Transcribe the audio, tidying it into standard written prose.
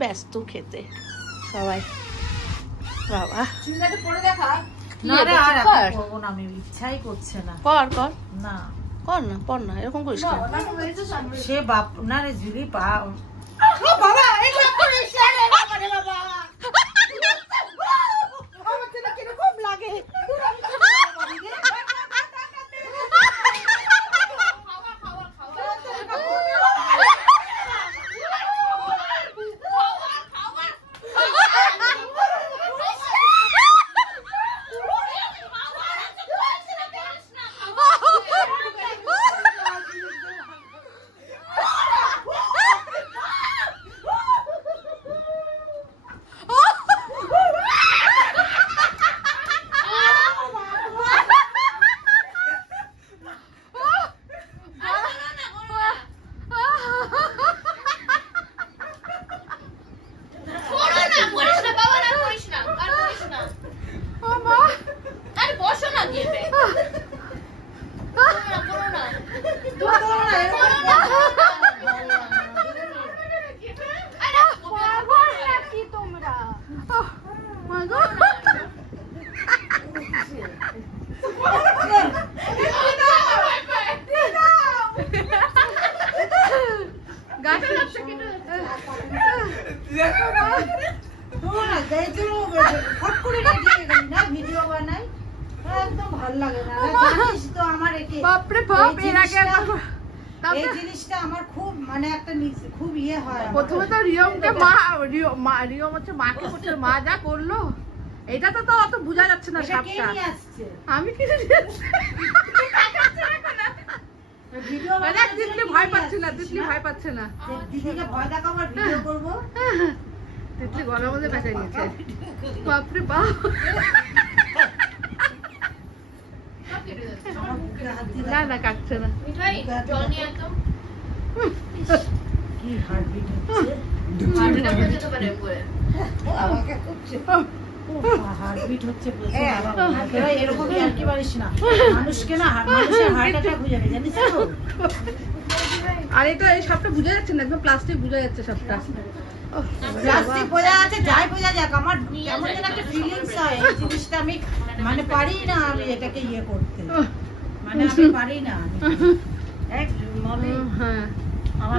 ব্যস্ত খেতে সবাই। বাবা চুড়িদারটা পরে দেখা না রে, আর করব না আমি, ইচ্ছাই করছে না। কর কর না কর না, পর না, এরকম করিস না। সে বাপ না রে জুলি পা বাবা এই সব করিস না রে বাবা রে বাবা। আমার তো কিরকম লাগে। এই জিনিসটা আমার খুব মানে একটা খুব ইয়ে হয়। প্রথমে তো রিয়মকে রিয়ম হচ্ছে মাকে করছে, মা যা করলো এটা তো অত বোঝা যাচ্ছে না। সাপটা আমি কিছু দিদি ভয় পাচ্ছে না, দিদি ভয় পাচ্ছে না, দিদিকে ভয় দেখাবো আর ভিডিও করবো। দিদি গলার মধ্যে বেঁচে গেছে। বাপরে বাপ, না না কাটছে না। কি হার্টবিট হচ্ছে, হার্টবিট হচ্ছে এরকম আর কি পারিস না মানুষকে, না মানুষের হার্ট অ্যাটাক হয়ে যাবে জানিস তো। আর এটা এই সবটা বোঝা যাচ্ছে না, একদম প্লাস্টিক বোঝা যাচ্ছে সবটা। প্লাস্টিক বোঝা যাচ্ছে, যাই বোঝা যাক, আমার কেমন যেন একটা ফিলিংস হয় এই জিনিসটা। আমি মানে পারি না আমি এটাকে ইয়ে করতে, মানে আমি পারি না। হ্যাঁ আমার